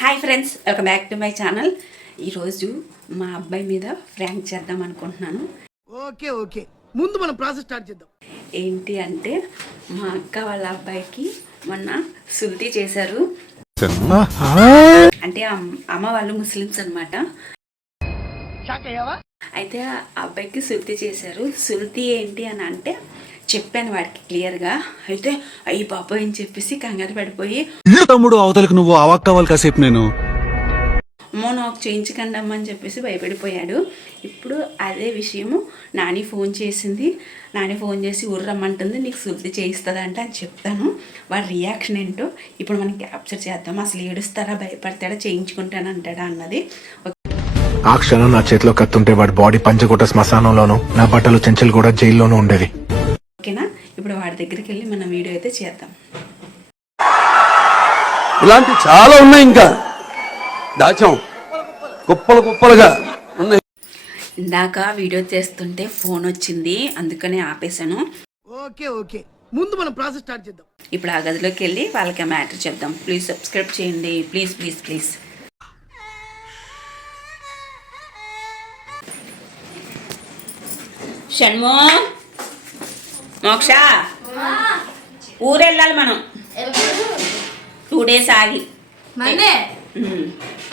Hi friends, welcome back to my channel. ఈరోజు మా అబ్బాయి మీద ఫ్రాంక్ చేద్దాం అనుకుంటున్నాను. ఓకే ముందు మనం ప్రాసెస్ స్టార్ట్ చేద్దాం. ఏంటి అంటే మా అక్క వాళ్ళ అబ్బాయికి మొన్న సుల్తీ చేశారు. అంటే అమ్మ వాళ్ళు ముస్లిమ్స్ అనమాట. అయితే ఆ అబ్బాయికి సుల్తీ చేశారు. సుల్తీ ఏంటి అని అంటే చెప్పాను వాడికి క్లియర్గా. అయితే అయ్యి బాబాయ్ అని చెప్పేసి కంగారు పడిపోయి, తమ్ముడు అవతలకు నువ్వు అవాక్కవాలి కాసేపు నేను అమ్మో నాకు చేయించకండి అమ్మ అని చెప్పేసి భయపడిపోయాడు. ఇప్పుడు అదే విషయము నాని ఫోన్ చేసింది. నాని ఫోన్ చేసి ఊర్రమ్మంటుంది, నీకు సుల్తీ చేయిస్తుందంట అని చెప్తాను. వాడి రియాక్షన్ ఏంటో ఇప్పుడు మనం క్యాప్చర్ చేద్దాం. అసలు ఏడుస్తారా, భయపడతాడా, చేయించుకుంటానంటాడా అన్నది. ఆ క్షణం నా చేతిలో కత్తుంటే వాడి బాడీ పంచకోట శ్మశానంలోను, నా బట్టలు చెంచలు కూడా జైల్లోనూ ఉండేవి. ఓకేనా, ఇప్పుడు వాడి దగ్గరికి వెళ్ళి మనం వీడియో అయితే చేద్దాం. ఇలాంటి చాలా ఉన్నాయి, ఇంకా దాచాం కుప్పలు కుప్పలుగా ఉన్నాయి. ఇందాక వీడియో చేస్తుంటే ఫోన్ వచ్చింది, అందుకనే ఆపేశాను. ఓకే ముందు మనం ప్రాసెస్ స్టార్ట్ చేద్దాం. ఇప్పుడు ఆ గదిలోకి వెళ్ళి వాళ్ళకి మ్యాటర్ చెప్దాం. ప్లీజ్ సబ్స్క్రైబ్ చేయండి, ప్లీజ్ ప్లీజ్ ప్లీజ్. షణ్ము, మోక్ష, ఊరెళ్ళాలి మనం 2 days ఆగి.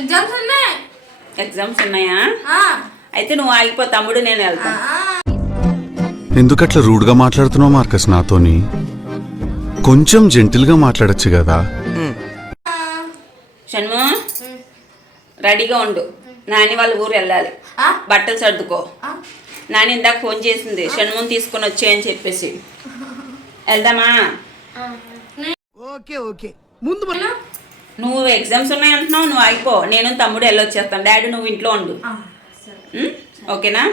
ఎగ్జామ్స్ ఉన్నాయా? అయితే నువ్వు ఆగిపో తమ్ముడు, నేను వెళ్తాను. ఎందుకట్లా రూడ్ గా మాట్లాడుతున్నావు మార్కస్? నాతోని కొంచెం జెంటిల్ గా మాట్లాడొచ్చు కదా. షణ్ము, రెడీగా ఉండు. నాని వాళ్ళ ఊరు వెళ్ళాలి, బట్టలు సర్దుకో. నాని ఇందాక ఫోన్ చేసింది, షణ్ముని తీసుకొని వచ్చాయని చెప్పేసి. వెళ్దామా? ఓకే ముందు మనం నువ్వు ఎగ్జామ్స్ ఉన్నాయి అంటున్నావు, నువ్వు ఆగిపో. నేను తమ్ముడు వెళ్ళొచ్చేస్తాను. డాడీ నువ్వు ఇంట్లో ఉండు, ఓకేనా?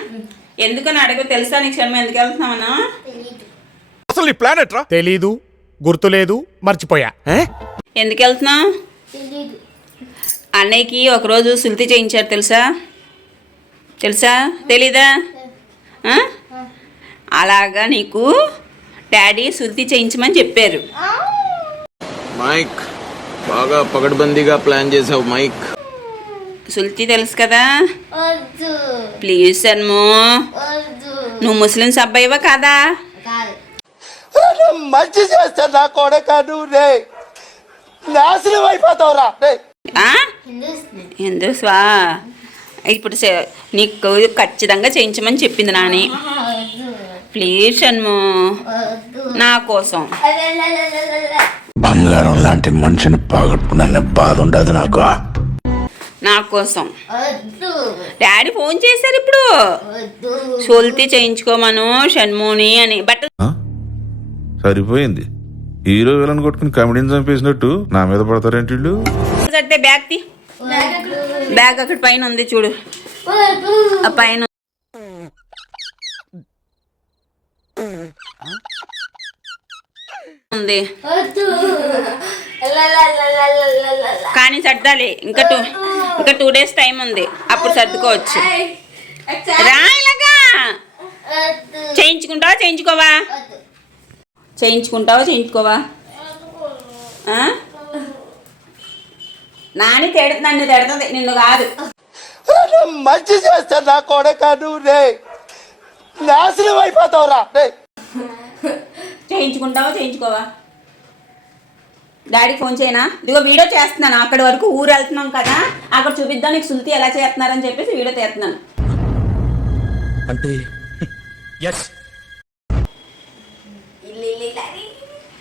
ఎందుకని అడగ తెలుసా నీకు షణ్ము ఎందుకు వెళ్తున్నామన్నా? అసలు ప్లానెట్ రా తెలీదు, గుర్తులేదు, మర్చిపోయా. ఎందుకు వెళ్తున్నావు? అన్నయ్యకి ఒకరోజు సుల్తీ చేయించారు, తెలుసా తెలీదా? అలాగా నీకు డాడీ సుల్తీ చేయించమని చెప్పారు. మైక్ బాగా పగడ్బందీగా ప్లాన్ చేసావు మైక్. సుల్తీ తెలుసు కదా? ప్లీజ్ షణ్ము, నువ్వు ముస్లిమ్స్ అబ్బాయివా కాదా? మంచి చేస్తా నా కొడక, నువ్వు నాశనం అయిపోతావురా. హిందూస్వా? ఇప్పుడు నీకు ఖచ్చితంగా చేయించమని చెప్పింది నాని. ప్లీజ్ షణ్ము, నా కోసం. బంగారం లాంటి మనిషిని పోగొట్టుకున్న బాధ ఉండదు నాకు. నా కోసం డాడీ ఫోన్ చేశారు ఇప్పుడు, సుల్తీ చేయించుకోమను షణ్ముని అని. బట్ సరిపోయింది, హీరో విలన్ కొట్టుకుని కమెడీని చంపేసినట్టు నా మీద పడతారేంటి వీళ్ళు? సర్దే బ్యాగ్ తీ. బ్యాగ్ అక్కడ పైన ఉంది చూడు, ఆ పైన ఉంది కానీ సర్దాలి. ఇంకా 2 days టైం ఉంది, అప్పుడు సర్దుకోవచ్చు. రాయిలాగా చేయించుకుంటావా? నాని నన్ను తిడుతుంది, నిన్ను కాదు. మంచి చేస్తా నా కొడక, నువ్వు నాశనం అయిపోతావురా. చేయించుకోవా? డాడీ ఫోన్ చేయనా? ఇదిగో వీడియో చేస్తున్నాను. అక్కడి వరకు ఊరు వెళ్తున్నాం కదా, అక్కడ చూపిద్దాం నీకు సుల్తీ ఎలా చేస్తున్నారని చెప్పేసి వీడియో చేస్తున్నాను. అంటే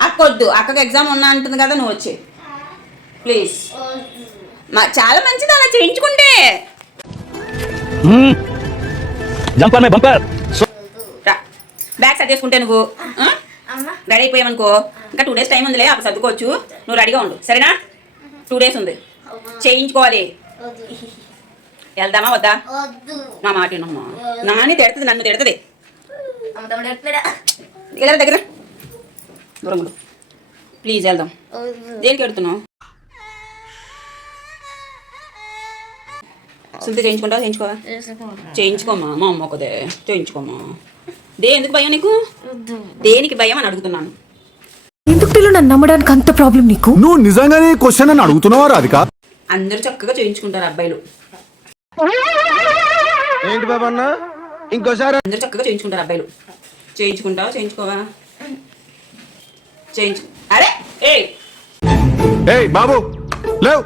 అక్కొద్దు, అక్కకి ఎగ్జామ్ ఉన్నా అంటుంది కదా, నువ్వు వచ్చి ప్లీజ్. చాలా మంచిది అలా చేయించుకుంటే. బ్యాగ్ సెట్ చేసుకుంటే నువ్వు రెడీ అయిపోయావనుకో, ఇంకా 2 days టైం ఉందిలే, అప్పుడు సర్దుకోవచ్చు. నువ్వు రెడీగా ఉండు, సరేనా? 2 days ఉంది, చేయించుకోవాలి. వెళ్దామా వద్దా? నా మాట వినమ్మా. నాని తిడుతుంది, నన్ను తిడుతుంది. దగ్గర దూరం ప్లీజ్, వెళ్దాం. దేనికి ఎడుతున్నావు? సుల్తీ చేయించుకోవా? చేయించుకోమా, మా అమ్మ ఒకదే చేయించుకోమా. ఎందుకు భయం నీకు? దేనికి భయం అని అడుగుతున్నాను. ఎందుకు నన్ను నమ్మడానికి అంత ప్రాబ్లం నీకు? నువ్వు నిజంగానే క్వశ్చన్ అని అడుగుతున్నావా రాధిక? అందరూ చక్కగా చేయించుకుంటారు అబ్బాయిలు. ఏంటి బాబు అన్న ఇంకోసారి అందరూ చక్కగా చేయించుకుంటారు అబ్బాయిలు. చేయించుకుంటావా చేయించుకోవా? చేయించు. అరే ఏయ్ ఏయ్ బాబు లేవ్.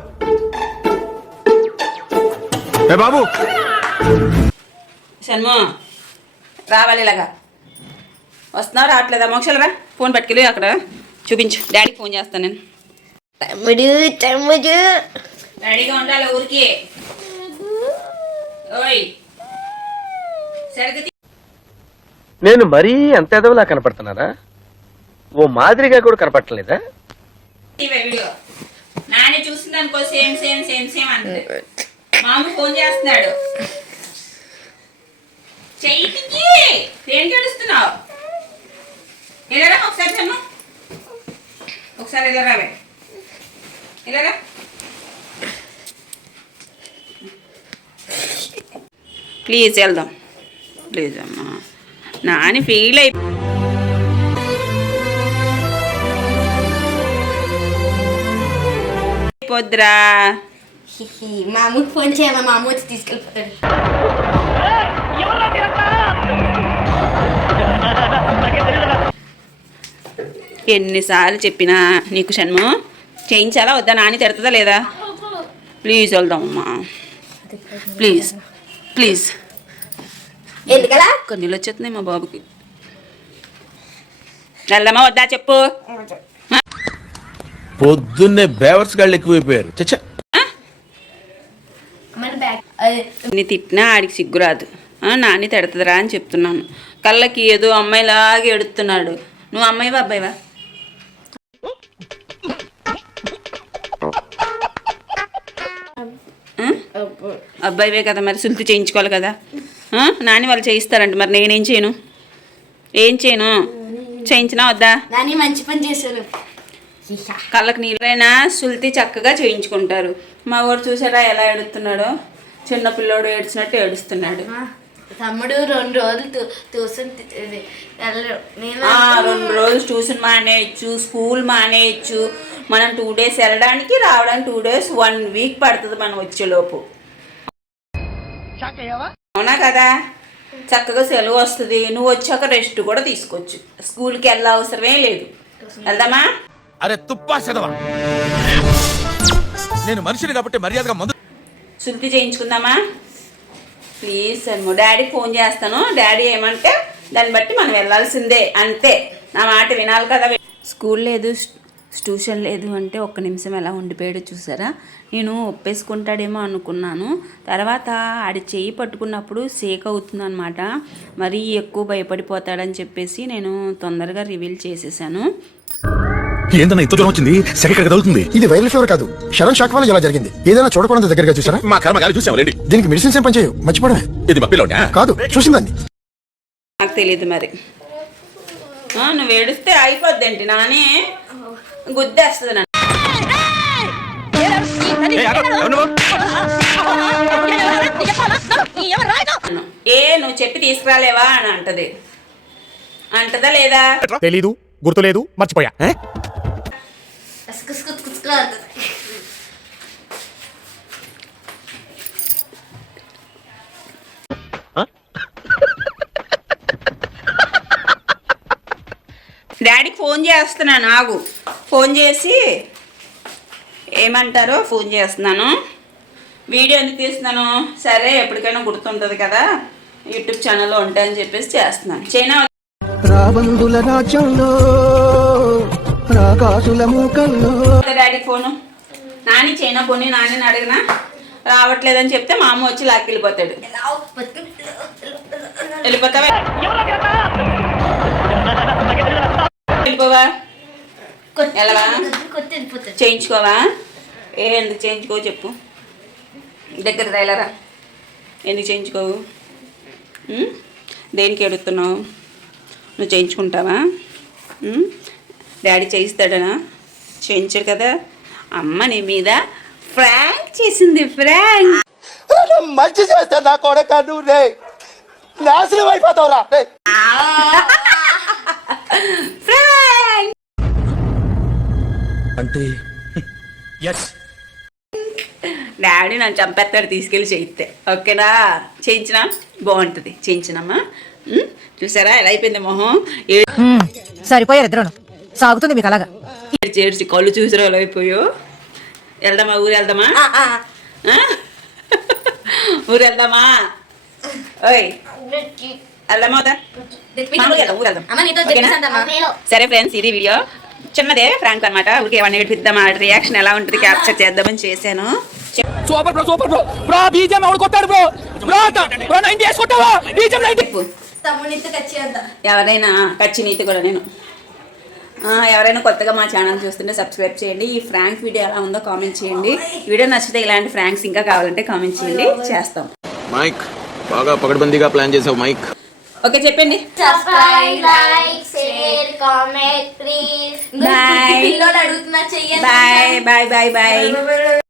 ఏ బాబు షణ్ము రావాలి ఇలాగా. వస్తున్నావు రావట్లేదా? మోక్షలు రా, ఫోన్ పట్టుకెళ్ళి అక్కడ చూపించు. డాడీకి ఫోన్ చేస్తాను నేను. తమ్ముడు రెడీగా ఉండాలి ఊరికి. ఓయ్ సరిగ్గా నేను మరీ అంత ఎదవలా కనపడుతున్నారా? ఓ మాదిరిగా కూడా కనపడలేదా? వీడియో నాని చూసింది అనుకో, సేమ్ సేమ్ సేమ్ సేమ్ అంతే. మామ ఫోన్ చేస్తున్నాడు. చెయ్యికి దేనికి ఏడుస్తున్నావు? ఇలారా ఒకసారి చెమ్మ, ఒకసారి ఇలా రావే, ఇలారా. ప్లీజ్ వెళ్దాం ప్లీజ్ అమ్మా. నాని ఫీల్ అయిపోద్దురా. మా అమ్మకి ఫోన్ చేయాలి, మా అమ్మ వచ్చి తీసుకెళ్ళిపోతాడు. ఎన్నిసార్లు చెప్పినా నీకు షణ్ము చేయించాలా వద్దా? నాని తిడుతుందా లేదా? ప్లీజ్ వెళ్దాం అమ్మా, ప్లీజ్ ప్లీజ్. ఎందుకలా? కన్నీళ్ళు వచ్చేస్తున్నాయి మా బాబుకి. వెళ్దామా వద్దా చెప్పు. పొద్దున్నే బేవర్స్ గాళ్ళు ఎక్కువైపోయారు. చచ్చా మన బ్యాగ్ నీ తిట్టినా ఆడికి సిగ్గురాదు. నాని తిడుతుందిరా అని చెప్తున్నాను. కళ్ళకి ఏదో అమ్మాయిలాగా ఎడుతున్నాడు. నువ్వు అమ్మాయివా అబ్బాయివా? అబ్బాయివే కదా, మరి సుల్తి చేయించుకోవాలి కదా. నాని వాళ్ళు చేయిస్తారంట, మరి నేనేం చేయను? ఏం చేయను? చేయించినా వద్దా? నాని మంచి పని చేశాను. కళ్ళకి నీళ్ళైనా సుల్తి చక్కగా చేయించుకుంటారు. మా వాడు చూసారా ఎలా ఏడుస్తున్నాడో? చిన్న పిల్లోడు ఏడ్చినట్టు ఏడుస్తున్నాడు. తమ్ముడు 2 రోజులు ట్యూషన్ 2 రోజులు ట్యూషన్ మానేయచ్చు, స్కూల్ మానేయచ్చు. మనం 2 days వెళ్ళడానికి, రావడానికి 2 days, 1 week పడుతుంది మనం వచ్చేలోపు. అవునా కదా? చక్కగా సెలవు వస్తుంది. నువ్వు వచ్చాక రెస్ట్ కూడా తీసుకోవచ్చు. స్కూల్కి వెళ్ళ అవసరమే లేదు. వెళ్దామా? అరే తుప్పా చదవా, నేను మనిషిని కాబట్టి మర్యాదగా మందు. శుద్ధి చేయించుకుందామా? ప్లీజ్ అమ్మ. డాడీకి ఫోన్ చేస్తాను. డాడీ ఏమంటే దాన్ని బట్టి మనం వెళ్ళాల్సిందే, అంతే. నా మాట వినాలి కదా. స్కూల్ లేదు, ట్యూషన్ లేదు అంటే 1 నిమిషం ఎలా ఉండిపోయాడో చూసారా? నేను ఒప్పేసుకుంటాడేమో అనుకున్నాను. తర్వాత ఆడి చేయి పట్టుకున్నప్పుడు షేక్ అవుతుంది అనమాట. మరీ ఎక్కువ భయపడిపోతాడని చెప్పేసి నేను తొందరగా రివీల్ చేసేసాను. ఏంటన్నా ఇంత జ్వరం వచ్చింది? సెకండ్ తగులుతుంది. ఇది వైరల్ ఫీవర్ కాదు, షడన్ షాక్ వల్ల ఇలా జరిగింది. ఏదైనా చూడకుండా దగ్గరగా చూసారా? మా కర్మగాలి చూసాం రండి. దీనికి మెడిసిన్స్ ఏం పనిచేయవు, మర్చిపోవడమే. ఇది మా పిల్లోడా? కాదు, చూసిందాన్ని. నాకు తెలియదు మరి. నువ్వు ఏడిస్తే అయిపోద్దేంటి? నానే గుద్దేస్తుంది నన్ను. నువ్వు చెప్పి తీసుకురాలేవా అని అంటదా లేదా? తెలీదు, గుర్తులేదు, మర్చిపోయా. డాడీకి ఫోన్ చేస్తున్నాను, ఆగు. ఫోన్ చేసి ఏమంటారో ఫోన్ చేస్తున్నాను. వీడియో ఎందుకు తీస్తున్నాను? సరే ఎప్పటికైనా గుర్తుంటుంది కదా, యూట్యూబ్ ఛానల్లో ఉంటాయని చెప్పేసి చేస్తున్నాను. చైనా రాబందుల రాజ్యంలో రాకాసుల మూకల్లో. డాడీకి ఫోను. నాని చైనా పోనీ నాని అడిగినా రావట్లేదని చెప్తే మా అమ్మ వచ్చి లాక్కెళ్ళిపోతాడు. వెళ్ళిపోతావా? వెళ్ళిపోవా? ఎలా చేయించుకోవా? ఎందుకు చేయించుకోవు చెప్పు. దగ్గర రైలరా, ఎందుకు చేయించుకోవు? దేనికి ఎడుతున్నావు? నువ్వు చేయించుకుంటావా? డాడీ చేయిస్తాడనా? చేయించాడు కదా. అమ్మ నీ మీద ఫ్రాంక్ చేసింది, ఫ్రాంక్. మంచి చేస్తా నా కొడక, నువ్వు రే నాశనం అయిపోతావురా. అంటే ఎస్ డాడీ నన్ను చంపేస్తాడు తీసుకెళ్ళి చేయిస్తే. ఓకేనా? చేయించినా బాగుంటుంది. చేయించినమ్మా. చూసారా ఎలా అయిపోయింది మొహం? సరిపోయారు ఇద్దరు. సాగుతుంది మీకు అలాగా. చేర్చి కళ్ళు చూసిరా ఎలా అయిపోయో. వెళ్దామా? ఊరు వెళ్దామా? ఊరు వెళ్దామా? ఓయ్ వెళ్దామా? ఊరు వెళ్దాం. ఓకేనా? సరే ఫ్రెండ్స్, ఇది వీడియో చిన్నదే ఫ్రాంక్ అనమాట. ఊరికి ఏమన్నా ఏడిపిద్దామా, రియాక్షన్ ఎలా ఉంటుంది క్యాప్చర్ చేద్దామని చేశాను. Super bro, super bro. Bro బీజం ఎవడు కొట్టాడు బ్రో? బ్రో 90 వేసుకుంటావా? బీజం 90. ఎవరైనా కచ్చి నీతి కూడా నేను ఎవరైనా కొత్తగా మా ఛానల్ చూస్తుంటే సబ్స్క్రైబ్ చేయండి. ఈ ఫ్రాంక్ వీడియో ఎలా ఉందో కామెంట్ చేయండి. వీడియో నచ్చితే ఇలాంటి ఫ్రాంక్స్ ఇంకా కావాలంటే కామెంట్ చేయండి, చేస్తాం. మైక్ బాగా పకడ్బందీగా ప్లాన్ చేసావు మైక్. ఓకే చెప్పండి. Comment please. బాయ్ పిల్లోడు అడుగుతున్నా చెయ్యండి. Bye bye bye bye.